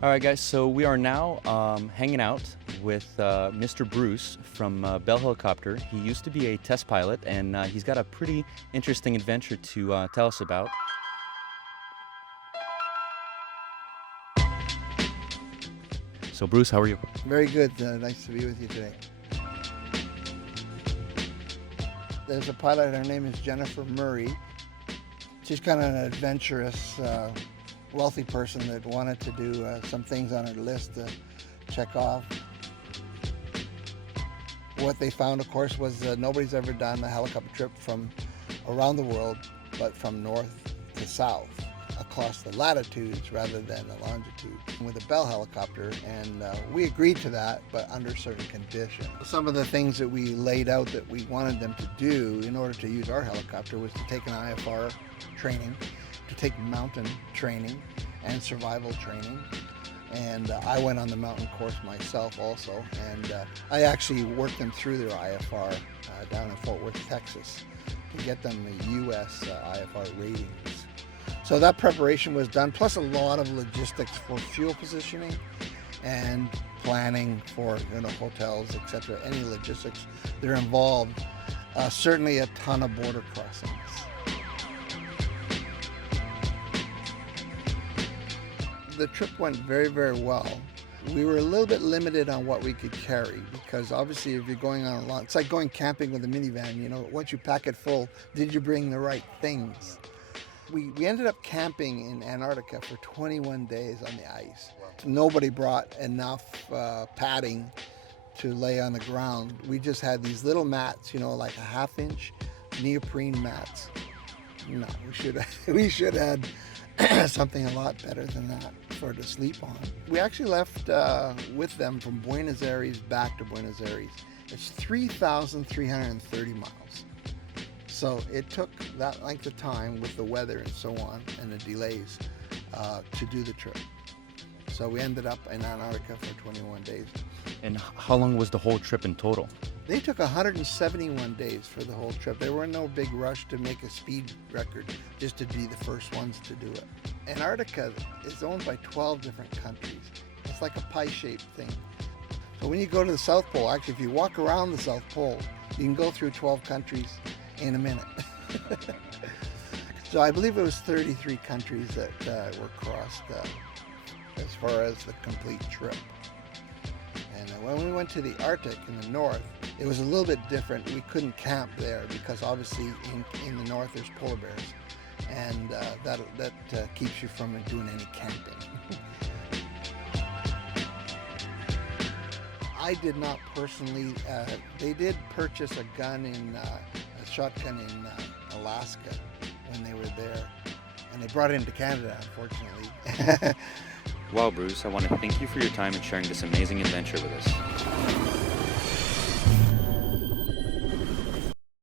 All right, guys, so we are now hanging out with Mr. Bruce from Bell Helicopter. He used to be a test pilot, and he's got a pretty interesting adventure to tell us about. So, Bruce, how are you? Very good. Nice to be with you today. There's a pilot. Her name is Jennifer Murray. She's kind of an adventurous, wealthy person that wanted to do some things on her list to check off. What they found, of course, was nobody's ever done a helicopter trip from around the world, but from north to south, across the latitudes rather than the longitudes, with a Bell helicopter, and we agreed to that, but under certain conditions. Some of the things that we laid out that we wanted them to do in order to use our helicopter was to take an IFR training, to take mountain training and survival training. And I went on the mountain course myself also, and I actually worked them through their IFR down in Fort Worth, Texas, to get them the US IFR ratings. So that preparation was done, plus a lot of logistics for fuel positioning and planning for hotels, etc. Any logistics that are involved. Certainly a ton of border crossings. The trip went very, very well. We were a little bit limited on what we could carry because obviously if you're going on a long, it's like going camping with a minivan, once you pack it full, did you bring the right things? We ended up camping in Antarctica for 21 days on the ice. Nobody brought enough padding to lay on the ground. We just had these little mats, like a half-inch neoprene mats. No, we should have had something a lot better than that for to sleep on. We actually left with them from Buenos Aires back to Buenos Aires. It's 3,330 miles. So it took that length of time with the weather and so on and the delays to do the trip. So we ended up in Antarctica for 21 days. And how long was the whole trip in total? They took 171 days for the whole trip. There were no big rush to make a speed record, just to be the first ones to do it. Antarctica is owned by 12 different countries. It's like a pie-shaped thing. So when you go to the South Pole, actually if you walk around the South Pole, you can go through 12 countries in a minute. So I believe it was 33 countries that were crossed as far as the complete trip. And when we went to the Arctic in the north, it was a little bit different. We couldn't camp there because obviously in the north there's polar bears, and that keeps you from doing any camping. I did not personally. They did purchase a shotgun in Alaska when they were there, and they brought it into Canada, unfortunately. Well, Bruce, I want to thank you for your time and sharing this amazing adventure with us.